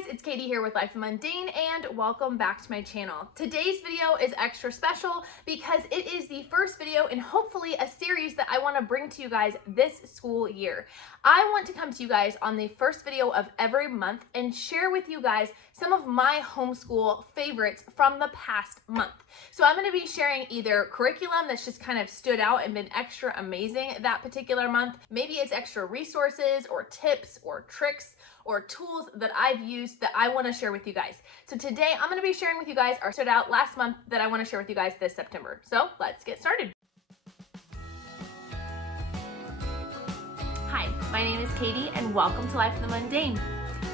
guys, it's Katie here with Life Mundane and welcome back to my channel. Today's video is extra special because it is the first video in hopefully a series that I want to bring to you guys this school year. I want to come to you guys on the first video of every month and share with you guys some of my homeschool favorites from the past month. So I'm going to be sharing either curriculum that's just kind of stood out and been extra amazing that particular month. Maybe it's extra resources or tips or tricks or tools that I've used that I want to share with you guys. So today I'm going to be sharing with you guys our stood out last month that I want to share with you guys this September. So let's get started. Hi, my name is Katie and welcome to Life in the Mundane.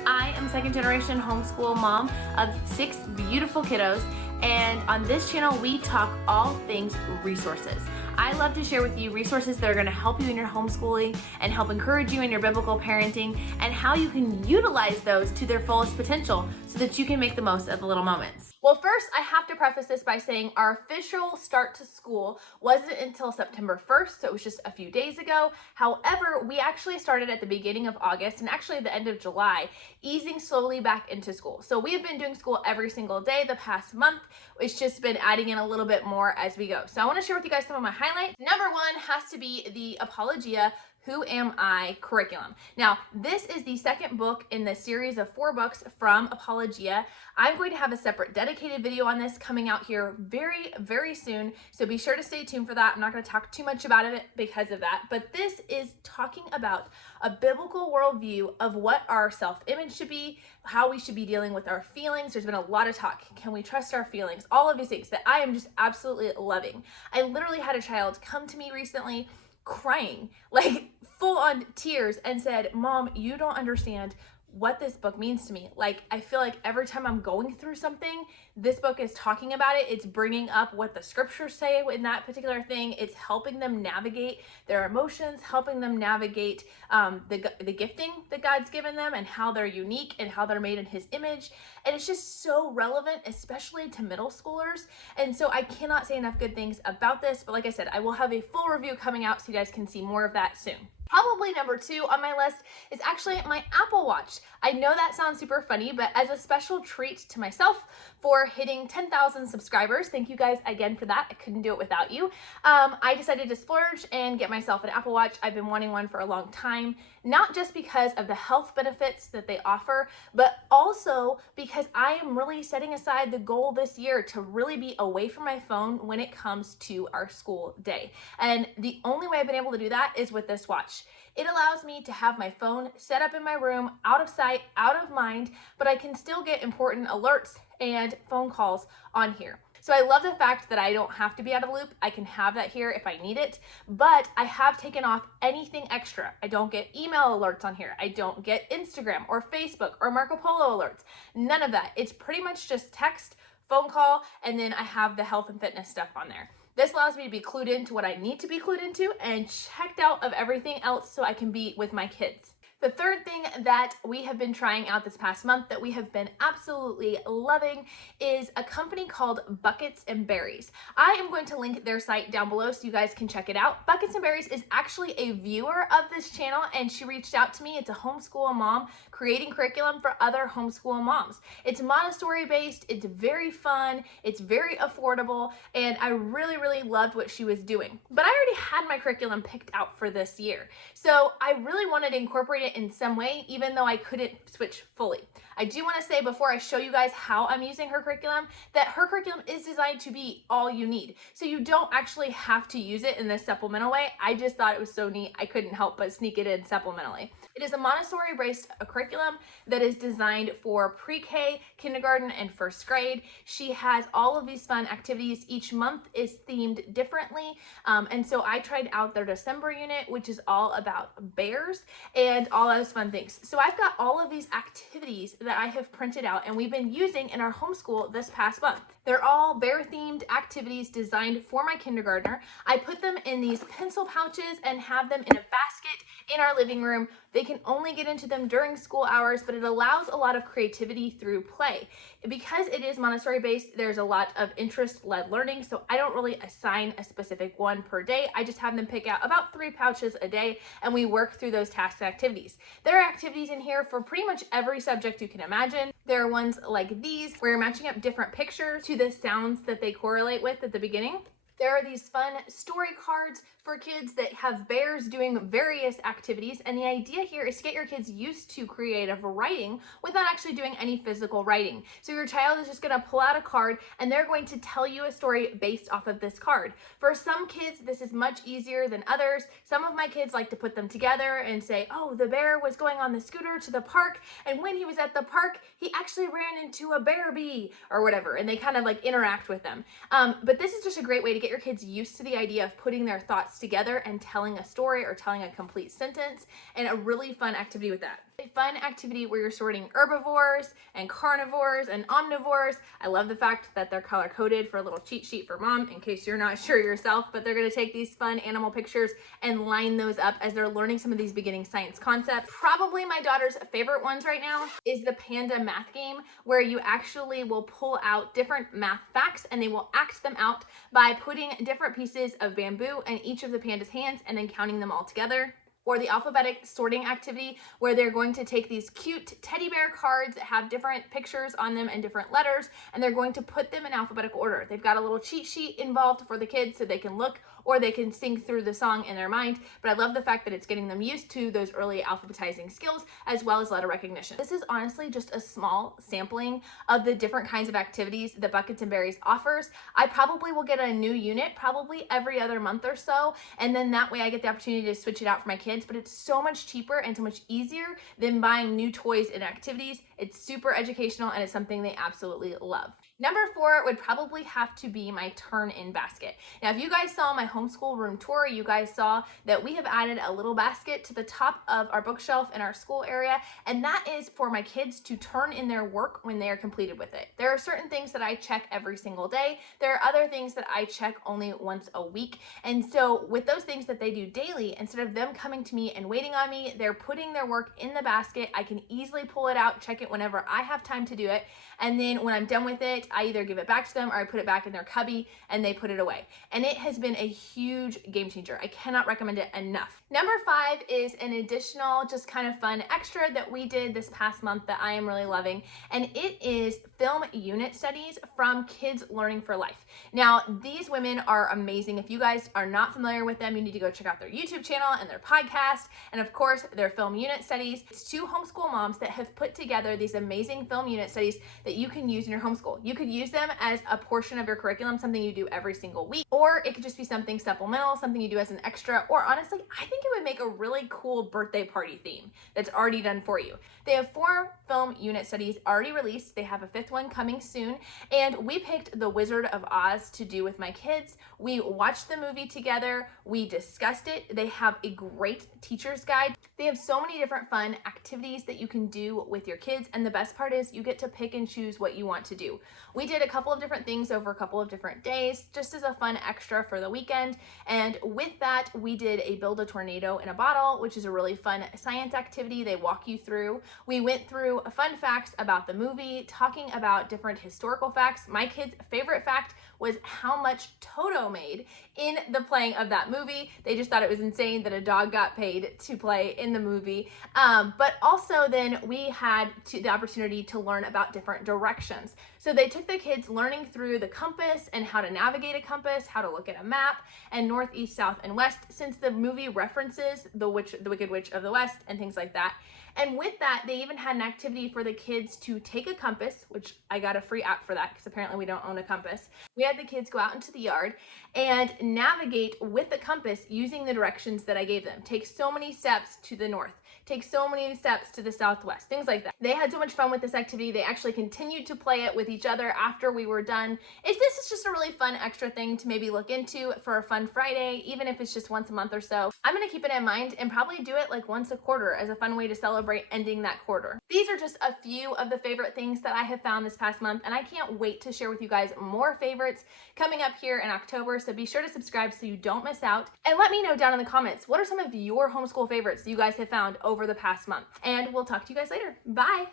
I am a second generation homeschool mom of 6 beautiful kiddos, and on this channel we talk all things resources. I love to share with you resources that are going to help you in your homeschooling and help encourage you in your biblical parenting and how you can utilize those to their fullest potential so that you can make the most of the little moments. Well, first I have to preface this by saying our official start to school wasn't until September 1st, so it was just a few days ago. However, we actually started at the beginning of August and actually the end of July, easing slowly back into school. So we have been doing school every single day the past month. It's just been adding in a little bit more as we go. So I want to share with you guys some of my highlights. Number one has to be the Apologia Who Am I curriculum. Now, this is the second book in the series of 4 books from Apologia. I'm going to have a separate dedicated video on this coming out here very, very soon. So be sure to stay tuned for that. I'm not going to talk too much about it because of that, but this is talking about a biblical worldview of what our self-image should be, how we should be dealing with our feelings. There's been a lot of talk. Can we trust our feelings? All of these things that I am just absolutely loving. I literally had a child come to me recently crying, like full on tears, and said, "Mom, you don't understand what this book means to me. Like, I feel like every time I'm going through something, this book is talking about it. It's bringing up what the scriptures say in that particular thing. It's helping them navigate their emotions, helping them navigate the gifting that God's given them and how they're unique and how they're made in his image." And it's just so relevant, especially to middle schoolers. And so I cannot say enough good things about this. But like I said, I will have a full review coming out so you guys can see more of that soon. Probably number 2 on my list is actually my Apple Watch. I know that sounds super funny, but as a special treat to myself for hitting 10,000 subscribers, thank you guys again for that. I couldn't do it without you. I decided to splurge and get myself an Apple Watch. I've been wanting one for a long time, not just because of the health benefits that they offer, but also because I am really setting aside the goal this year to really be away from my phone when it comes to our school day. And the only way I've been able to do that is with this watch. It allows me to have my phone set up in my room, out of sight, out of mind, but I can still get important alerts and phone calls on here. So I love the fact that I don't have to be out of the loop. I can have that here if I need it, but I have taken off anything extra. I don't get email alerts on here. I don't get Instagram or Facebook or Marco Polo alerts. None of that. It's pretty much just text, phone call, and then I have the health and fitness stuff on there. This allows me to be clued into what I need to be clued into and checked out of everything else so I can be with my kids. The third thing that we have been trying out this past month that we have been absolutely loving is a company called Buckets and Berries. I am going to link their site down below so you guys can check it out. Buckets and Berries is actually a viewer of this channel, and she reached out to me. It's a homeschool mom creating curriculum for other homeschool moms. It's Montessori based, it's very fun, it's very affordable, and I really, really loved what she was doing. But I already had my curriculum picked out for this year. So I really wanted to incorporate it in some way, even though I couldn't switch fully. I do want to say before I show you guys how I'm using her curriculum, that her curriculum is designed to be all you need. So you don't actually have to use it in this supplemental way. I just thought it was so neat, I couldn't help but sneak it in supplementally. It is a Montessori Race curriculum that is designed for pre-K, kindergarten, and first grade. She has all of these fun activities. Each month is themed differently. And so I tried out their December unit, which is all about bears and all those fun things. So I've got all of these activities that I have printed out and we've been using in our homeschool this past month. They're all bear-themed activities designed for my kindergartner. I put them in these pencil pouches and have them in a basket in our living room. They can only get into them during school hours, but it allows a lot of creativity through play. Because it is Montessori based, there's a lot of interest-led learning, so I don't really assign a specific one per day. I just have them pick out about 3 pouches a day, and we work through those tasks and activities. There are activities in here for pretty much every subject you can imagine. There are ones like these, where you're matching up different pictures to the sounds that they correlate with at the beginning. There are these fun story cards for kids that have bears doing various activities, and the idea here is to get your kids used to creative writing without actually doing any physical writing. So your child is just going to pull out a card and they're going to tell you a story based off of this card. For some kids, this is much easier than others. Some of my kids like to put them together and say, oh, the bear was going on the scooter to the park, and when he was at the park, he actually ran into a bear bee or whatever, and they kind of like interact with them. But this is just a great way to get your kids used to the idea of putting their thoughts together and telling a story or telling a complete sentence, and a really fun activity with that. A fun activity where you're sorting herbivores and carnivores and omnivores. I love the fact that they're color coded for a little cheat sheet for mom in case you're not sure yourself, but they're going to take these fun animal pictures and line those up as they're learning some of these beginning science concepts. Probably my daughter's favorite ones right now is the panda math game, where you actually will pull out different math facts and they will act them out by putting different pieces of bamboo in each of the panda's hands and then counting them all together. Or the alphabetic sorting activity, where they're going to take these cute teddy bear cards that have different pictures on them and different letters, and they're going to put them in alphabetical order. They've got a little cheat sheet involved for the kids so they can look, or they can sing through the song in their mind. But I love the fact that it's getting them used to those early alphabetizing skills as well as letter recognition. This is honestly just a small sampling of the different kinds of activities that Buckets and Berries offers. I probably will get a new unit probably every other month or so, and then that way I get the opportunity to switch it out for my kids. But it's so much cheaper and so much easier than buying new toys and activities. It's super educational and it's something they absolutely love. Number 4 would probably have to be my turn-in basket. Now, if you guys saw my homeschool room tour, you guys saw that we have added a little basket to the top of our bookshelf in our school area, and that is for my kids to turn in their work when they are completed with it. There are certain things that I check every single day. There are other things that I check only once a week. And so with those things that they do daily, instead of them coming to me and waiting on me, they're putting their work in the basket. I can easily pull it out, check it whenever I have time to do it. And then when I'm done with it, I either give it back to them or I put it back in their cubby and they put it away. And it has been a huge game changer. I cannot recommend it enough. Number 5 is an additional, just kind of fun extra that we did this past month that I am really loving. And it is film unit studies from Kids Learning for Life. Now, these women are amazing. If you guys are not familiar with them, you need to go check out their YouTube channel and their podcast. And of course, their film unit studies. It's 2 homeschool moms that have put together these amazing film unit studies that you can use in your homeschool. You could use them as a portion of your curriculum, something you do every single week, or it could just be something supplemental, something you do as an extra, or honestly, I think it would make a really cool birthday party theme that's already done for you. They have 4 film unit studies already released. They have a 5th one coming soon, and we picked The Wizard of Oz to do with my kids. We watched the movie together. We discussed it. They have a great teacher's guide. They have so many different fun activities that you can do with your kids, and the best part is you get to pick and choose what you want to do. We did a couple of different things over a couple of different days, just as a fun extra for the weekend, and with that, we did a Build a Tornado in a Bottle, which is a really fun science activity they walk you through. We went through fun facts about the movie, talking about different historical facts. My kids' favorite fact was how much Toto made in the playing of that movie. They just thought it was insane that a dog got paid to play in the movie. But also then we had the opportunity to learn about different directions. So they took the kids learning through the compass and how to navigate a compass, how to look at a map, and north, east, south, and west, since the movie references the Wicked Witch of the West and things like that. And with that, they even had an activity for the kids to take a compass, which I got a free app for that because apparently we don't own a compass. We had the kids go out into the yard and navigate with the compass using the directions that I gave them. Take so many steps to the north, take so many steps to the southwest, things like that. They had so much fun with this activity. They actually continued to play it with each other after we were done. This is just a really fun extra thing to maybe look into for a fun Friday, even if it's just once a month or so. I'm gonna keep it in mind and probably do it like once a quarter as a fun way to celebrate celebrate ending that quarter. These are just a few of the favorite things that I have found this past month, and I can't wait to share with you guys more favorites coming up here in October, so be sure to subscribe so you don't miss out. And let me know down in the comments, what are some of your homeschool favorites you guys have found over the past month? And we'll talk to you guys later. Bye!